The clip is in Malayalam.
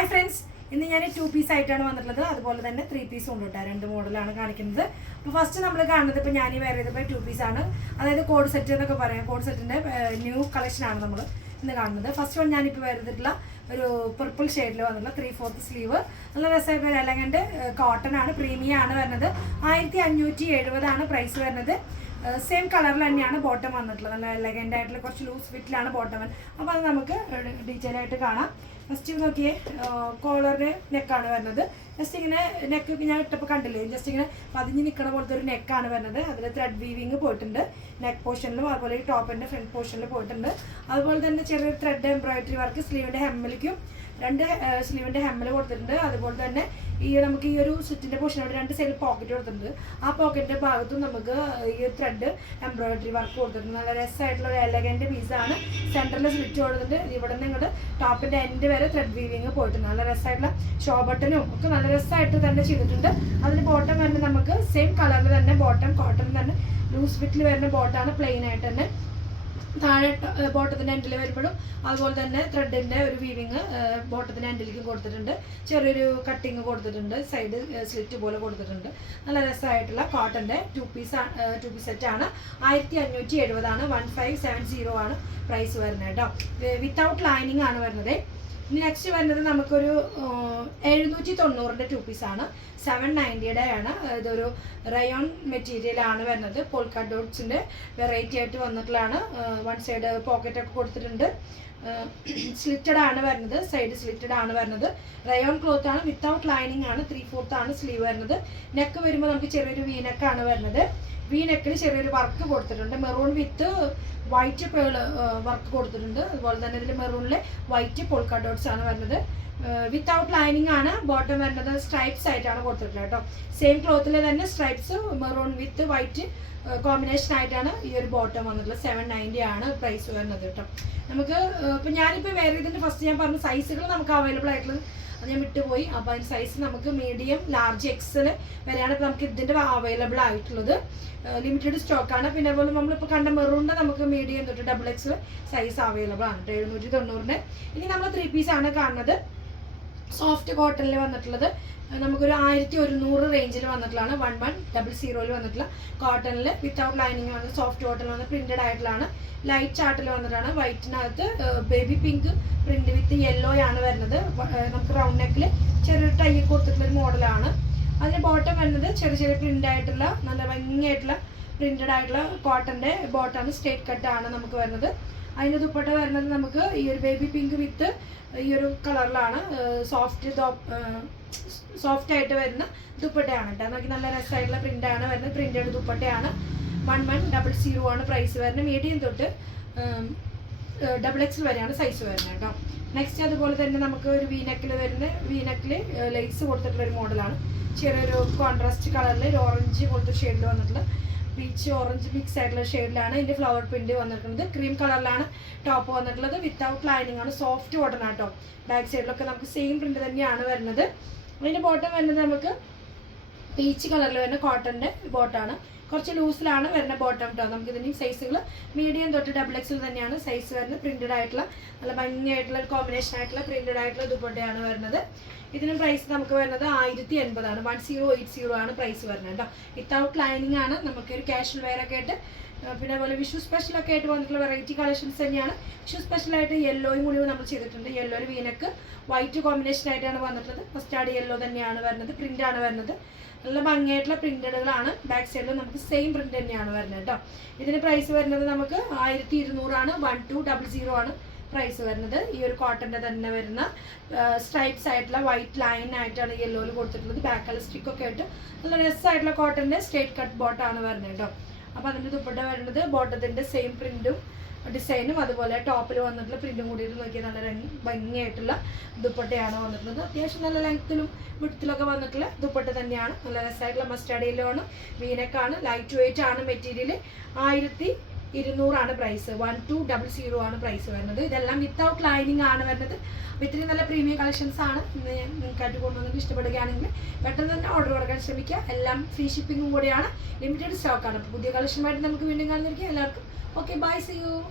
ഹായ് ഫ്രണ്ട്സ് ഇന്ന് ഞാൻ ടു പീസ് ആയിട്ടാണ് വന്നിട്ടുള്ളത്. അതുപോലെ തന്നെ ത്രീ പീസും ഉണ്ട് കേട്ടോ. രണ്ട് മോഡലാണ് കാണിക്കുന്നത്. അപ്പോൾ ഫസ്റ്റ് നമ്മൾ കാണുന്നത് ഇപ്പോൾ ഞാൻ വേറെ ചെയ്തപ്പോൾ ടു പീസ് ആണ്. അതായത് കോഡ് സെറ്റ് എന്നൊക്കെ പറയാം. കോഡ് സെറ്റിന്റെ ന്യൂ കളക്ഷനാണ് നമ്മൾ ഇന്ന് കാണുന്നത്. ഫസ്റ്റ് വൺ ഞാനിപ്പോൾ വരുന്നിട്ടുള്ള ഒരു പർപ്പിൾ ഷെയ്ഡിൽ വന്നിട്ടുള്ള ത്രീ ഫോർത്ത് സ്ലീവ് നല്ല രസമായിട്ട് അല്ലെങ്കിൽ കോട്ടൺ ആണ്. പ്രീമിയം ആണ് വരുന്നത്. ആയിരത്തി അഞ്ഞൂറ്റി എഴുപതാണ് പ്രൈസ് വരുന്നത്. സെയിം കളറിൽ തന്നെയാണ് ബോട്ടം വന്നിട്ടുള്ളത്. നല്ല എലഗന്റ് ആയിട്ടുള്ള കുറച്ച് ലൂസ് ഫിറ്റിലാണ് ബോട്ടം വന്നത് അപ്പോൾ അത് നമുക്ക് ഡീറ്റെയിൽ ആയിട്ട് കാണാം. ഫസ്റ്റ് നോക്കിയേ കോളറിന് നെക്കാണ് വരുന്നത്. ജസ്റ്റ് ഇങ്ങനെ നെക്ക് ഞാൻ ഇട്ടപ്പോൾ കണ്ടില്ലേ? ജസ്റ്റ് ഇങ്ങനെ പതിഞ്ഞ് നിൽക്കണ പോലത്തെ ഒരു നെക്കാണ് വരുന്നത്. അതിൽ ത്രെഡ് വീവിങ് പോയിട്ടുണ്ട്. നെക്ക് പോർഷനിലും അതുപോലെ ടോപ്പിന്റെ ഫ്രണ്ട് പോർഷനിൽ പോയിട്ടുണ്ട്. അതുപോലെ തന്നെ ചെറിയൊരു ത്രെഡ് എംബ്രോയിഡറി വർക്ക് സ്ലീവിന്റെ ഹെമ്മിലേക്കും രണ്ട് സ്ലീവിന്റെ ഹെമ്മൽ കൊടുത്തിട്ടുണ്ട്. അതുപോലെ തന്നെ ഈ നമുക്ക് ഈ ഒരു സ്റ്റിച്ചിന്റെ പോർഷനോട് രണ്ട് സൈഡ് പോക്കറ്റ് കൊടുത്തിട്ടുണ്ട്. ആ പോക്കറ്റിന്റെ ഭാഗത്തും നമുക്ക് ഈ ത്രെഡ് എംബ്രോയിഡറി വർക്ക് കൊടുത്തിട്ടുണ്ട്. നല്ല രസമായിട്ടുള്ള ഒരു എലഗന്റ് പീസാണ് സെന്ററിൽ സ്ലിറ്റ് കൊടുത്തിട്ടുണ്ട്. ഇവിടെ നിന്ന് ഇങ്ങോട്ട് ടോപ്പിന്റെ എൻഡ് വരെ ത്രെഡ് വീവിങ് പോയിട്ടുണ്ട്. നല്ല രസമായിട്ടുള്ള ഷോ ബട്ടനും ഒക്കെ നല്ല രസമായിട്ട് തന്നെ ചെയ്തിട്ടുണ്ട്. അതിന് ബോട്ടം തന്നെ നമുക്ക് സെയിം കളറിൽ തന്നെ ബോട്ടം കോട്ടൺ തന്നെ ലൂസ് ഫിറ്റിൽ വരുന്ന ബോട്ടാണ് പ്ലെയിൻ ആയിട്ട് തന്നെ. താഴെ ബോട്ടത്തിന്റെ എൻഡിൽ വരുമ്പോഴും അതുപോലെ തന്നെ ത്രെഡിന്റെ ഒരു വീവിങ് ബോട്ടത്തിന്റെ എൻഡിലേക്കും കൊടുത്തിട്ടുണ്ട്. ചെറിയൊരു കട്ടിങ് കൊടുത്തിട്ടുണ്ട്. സൈഡ് സ്ലിറ്റ് പോലെ കൊടുത്തിട്ടുണ്ട്. നല്ല രസമായിട്ടുള്ള കോട്ടന്റെ ടു പീസ് ടു പീസ് സെറ്റാണ് ആയിരത്തി അഞ്ഞൂറ്റി എഴുപതാണ് വൺ ഫൈവ് സെവൻ സീറോ ആണ് പ്രൈസ് വരുന്നത് കേട്ടോ. വിത്തൗട്ട് ലൈനിങ് ആണ് വരുന്നത്. നെക്സ്റ്റ് വരുന്നത് നമുക്കൊരു എഴുന്നൂറ്റി തൊണ്ണൂറിന്റെ ടു പീസാണ് സെവൻ നയന്റിയുടെ ആണ്. ഇതൊരു റയോൺ മെറ്റീരിയൽ ആണ് വരുന്നത്. പോൾക്കാ ഡോട്ട്സിന്റെ വെറൈറ്റി ആയിട്ട് വന്നിട്ടുള്ളതാണ്. വൺ സൈഡ് പോക്കറ്റൊക്കെ കൊടുത്തിട്ടുണ്ട്. സ്ലിറ്റഡ് ആണ് വരുന്നത്. സൈഡ് സ്ലിറ്റഡ് ആണ് വരുന്നത്. റയോൺ ക്ലോത്ത് ആണ്. വിത്തൗട്ട് ലൈനിങ് ആണ്. ത്രീ ഫോർത്ത് ആണ് സ്ലീവ് വരുന്നത്. നെക്ക് വരുമ്പോൾ നമുക്ക് ചെറിയൊരു വീനക്കാണ് വരുന്നത്. വി നെക്കിൽ ചെറിയൊരു വർക്ക് കൊടുത്തിട്ടുണ്ട്. Maroon with white pearl work കൊടുത്തിട്ടുണ്ട്. അതുപോലെ തന്നെ ഇതിൽ മെറൂണിലെ വൈറ്റ് പോൾക്കാ ഡോട്ട്സ് ആണ് വരുന്നത്. വിത്തൗട്ട് ലൈനിങ് ആണ് ബോട്ടം വരുന്നത്. സ്ട്രൈപ്സ് ആയിട്ടാണ് കൊടുത്തിട്ടുള്ളത് കേട്ടോ. സെയിം ക്ലോത്തിൽ തന്നെ stripes maroon with white combination ആയിട്ടാണ് ഈ ഒരു ബോട്ടം വന്നിട്ടുള്ളത്. സെവൻ നയന്റി ആണ് പ്രൈസ് വരുന്നത് കേട്ടോ. നമുക്ക് ഇപ്പം ഞാനിപ്പോൾ വേറെ ഇതിന്റെ ഫസ്റ്റ് ഞാൻ പറഞ്ഞ സൈസുകൾ നമുക്ക് അവൈലബിൾ ആയിട്ടുള്ളത് അത് ഞാൻ വിട്ടുപോയി. അപ്പോൾ അതിന്റെ സൈസ് നമുക്ക് മീഡിയം ലാർജ് എക്സൽ വരെയാണ് ഇപ്പോൾ നമുക്ക് ഇതിന്റെ അവൈലബിൾ ആയിട്ടുള്ളത്. ലിമിറ്റഡ് സ്റ്റോക്ക് ആണ്. പിന്നെ അതുപോലെ നമ്മളിപ്പോൾ കണ്ട മെറൂണിന്റെ നമുക്ക് മീഡിയം തൊട്ട് ഡബിൾ എക്സ് സൈസ് അവൈലബിൾ ആണ്. എഴുന്നൂറ്റി തൊണ്ണൂറിന്. ഇനി നമ്മൾ ത്രീ ആണ് കാണുന്നത്. സോഫ്റ്റ് കോട്ടണിൽ വന്നിട്ടുള്ളത്. നമുക്കൊരു ആയിരത്തി ഒരുന്നൂറ് റേഞ്ചിൽ വന്നിട്ടുള്ളതാണ്. വൺ വൺ ഡബിൾ സീറോയിൽ വന്നിട്ടുള്ള കോട്ടണിൽ വിത്തൗട്ട് ലൈനിങ് വന്ന് സോഫ്റ്റ് കോട്ടൺ വന്ന് പ്രിന്റഡ് ആയിട്ടുള്ളതാണ്. ലൈറ്റ് ചാർട്ടിൽ വന്നിട്ടാണ് വൈറ്റിനകത്ത് baby pink print with yellow ആണ് വരുന്നത്. നമുക്ക് റൗണ്ട് നെക്കിൽ ചെറിയൊരു ടൈ കൊടുത്തിട്ടുള്ള ഒരു മോഡലാണ് അതിന് ബോട്ടം വരുന്നത് ചെറിയ ചെറിയ പ്രിന്റ് ആയിട്ടുള്ള നല്ല ഭംഗിയായിട്ടുള്ള പ്രിന്റഡ് ആയിട്ടുള്ള കോട്ടന്റെ ബോട്ടാണ് സ്ട്രേറ്റ് കട്ടാണ് നമുക്ക് വരുന്നത്. അതിന്റെ ദുപ്പട്ട വരുന്നത് നമുക്ക് ഈ ഒരു ബേബി പിങ്ക് വിത്ത് ഈ ഒരു കളറിലാണ് സോഫ്റ്റ് സോഫ്റ്റ് ആയിട്ട് വരുന്ന ദുപ്പട്ടയാണ് കേട്ടോ. നോക്കി നല്ല രസമായിട്ടുള്ള പ്രിന്റാണ് വരുന്നത്. പ്രിന്റഡ് ദുപ്പട്ടയാണ്. വൺ വൺ ഡബിൾ സീറോ ആണ് പ്രൈസ് വരുന്നത്. മീഡിയം തൊട്ട് ഡബിൾ എക്സ് വരെയാണ് സൈസ് വരുന്നത് കേട്ടോ. നെക്സ്റ്റ് അതുപോലെ തന്നെ നമുക്ക് ഒരു വീനക്കിൽ വരുന്ന വീനക്കിൽ ലൈറ്റ്സ് കൊടുത്തിട്ടുള്ള ഒരു മോഡലാണ് ചെറിയൊരു കോൺട്രാസ്റ്റ് കളറിൽ ഒരു ഓറഞ്ച് പോലത്തെ ഷെയ്ഡിൽ വന്നിട്ടുള്ള പീച്ച് ഓറഞ്ച് മിക്സ് ആയിട്ടുള്ള ഷെയ്ഡിലാണ് ഇതിന്റെ ഫ്ലവർ പ്രിന്റ് വന്നിട്ടുള്ളത് ക്രീം കളറിലാണ് ടോപ്പ് വന്നിട്ടുള്ളത്. വിത്തൗട്ട് ലൈനിങ് ആണ് സോഫ്റ്റ് കോട്ടൺ ആട്ടോ. ബാക്ക് സൈഡിലൊക്കെ നമുക്ക് സെയിം പ്രിന്റ് തന്നെയാണ് വരുന്നത്. അതിന്റെ ബോട്ടം വരുന്നത് നമുക്ക് പീച്ച് കളറിൽ വരുന്ന കോട്ടന്റെ ബോട്ടാണ് കുറച്ച് ലൂസിലാണ് വരുന്ന ബോട്ടം കേട്ടോ നമുക്ക് ഇതിന്റെ സൈസുകൾ മീഡിയം തൊട്ട് ഡബിൾ എക്സിൽ തന്നെയാണ് സൈസ് വരുന്നത്. പ്രിന്റഡ് ആയിട്ടുള്ള നല്ല ഭംഗിയായിട്ടുള്ള ഒരു കോമ്പിനേഷൻ ആയിട്ടുള്ള പ്രിന്റഡ് ആയിട്ടുള്ള ദുപ്പട്ടയാണ് വരുന്നത്. ഇതിന് പ്രൈസ് നമുക്ക് വരുന്നത് ആയിരത്തി എൺപതാണ്. വൺ സീറോ എയ്റ്റ് സീറോ ആണ് പ്രൈസ് വരുന്നത് കേട്ടോ വിത്തൗട്ട് ലൈനിങ് ആണ് നമുക്ക് ഒരു ക്യാഷ്വൽ വെയർ ഒക്കെ ആയിട്ട് പിന്നെ അതുപോലെ വിഷു സ്പെഷ്യലൊക്കെ ആയിട്ട് വന്നിട്ടുള്ള വെറൈറ്റി കളക്ഷൻസ് തന്നെയാണ്. വിഷു സ്പെഷ്യലായിട്ട് യെല്ലോയും കൂടി നമ്മൾ ചെയ്തിട്ടുണ്ട്. യെല്ലോയിൽ വീനക്ക് വൈറ്റ് കോമ്പിനേഷൻ ആയിട്ടാണ് വന്നിട്ടുള്ളത്. ഫസ്റ്റ് യെല്ലോ തന്നെയാണ് വരുന്നത്. പ്രിന്റാണ് വരുന്നത്. നല്ല ഭംഗിയായിട്ടുള്ള പ്രിന്റഡുകളാണ് ബാക്ക് സൈഡിൽ നമുക്ക് സെയിം പ്രിന്റ് തന്നെയാണ് വരുന്നത് കേട്ടോ. ഇതിന് പ്രൈസ് വരുന്നത് നമുക്ക് ആയിരത്തി ഇരുന്നൂറാണ് വൺ ടു ഡബിൾ സീറോ ആണ് പ്രൈസ് വരുന്നത്. ഈ ഒരു കോട്ടന്റെ തന്നെ വരുന്ന സ്ട്രൈപ്സ് ആയിട്ടുള്ള വൈറ്റ് ലൈൻ ആയിട്ടാണ് യെല്ലോയിൽ കൊടുത്തിട്ടുള്ളത്. ബാക്ക് കളർ സ്റ്റിക്കൊക്കെ ആയിട്ട് നല്ല രസമായിട്ടുള്ള കോട്ടന്റെ സ്ട്രേറ്റ് കട്ട് ബോട്ടാണ് വരുന്നത് കേട്ടോ. അപ്പോൾ അതിന്റെ ദുപ്പട്ട വരുന്നത് ബോട്ടത്തിന്റെ സെയിം പ്രിന്റും ഡിസൈനും അതുപോലെ ടോപ്പിൽ വന്നിട്ടുള്ള പ്രിന്റും കൂടിയിട്ട് നോക്കിയാൽ നല്ല ഭംഗിയായിട്ടുള്ള ദുപ്പട്ടയാണ് വന്നിട്ടുള്ളത്. അത്യാവശ്യം നല്ല ലെങ്ത്തിലും വിടത്തിലൊക്കെ വന്നിട്ടുള്ള ദുപ്പട്ട തന്നെയാണ്. നല്ല രസമായിട്ടുള്ള മസ്റ്റാർഡ് യെല്ലോ ആണ് വീനക്കാണ് ലൈറ്റ് വെയിറ്റ് ആണ് മെറ്റീരിയൽ ആയിരത്തി ഇരുന്നൂറാണ് price one two double zero ആണ് പ്രൈസ് വരുന്നത്. ഇതെല്ലാം വിത്തൗട്ട് ലൈനിങ് ആണ് വരുന്നത്. ഇത്രയും നല്ല പ്രീമിയം കളക്ഷൻസ് ആണ്. നിങ്ങൾക്കായിട്ട് കൊണ്ടുവന്നത്. ഇഷ്ടപ്പെടുകയാണെങ്കിൽ പെട്ടെന്ന് തന്നെ ഓർഡർ കൊടുക്കാൻ ശ്രമിക്കുക. എല്ലാം ഫ്രീ ഷിപ്പിങ്ങും കൂടിയാണ്. ലിമിറ്റഡ് സ്റ്റോക്കാണ് പുതിയ കളക്ഷനുമായിട്ട് നമുക്ക് വീണ്ടും കാണുന്നിരിക്കും എല്ലാവർക്കും Okay, bye. See you.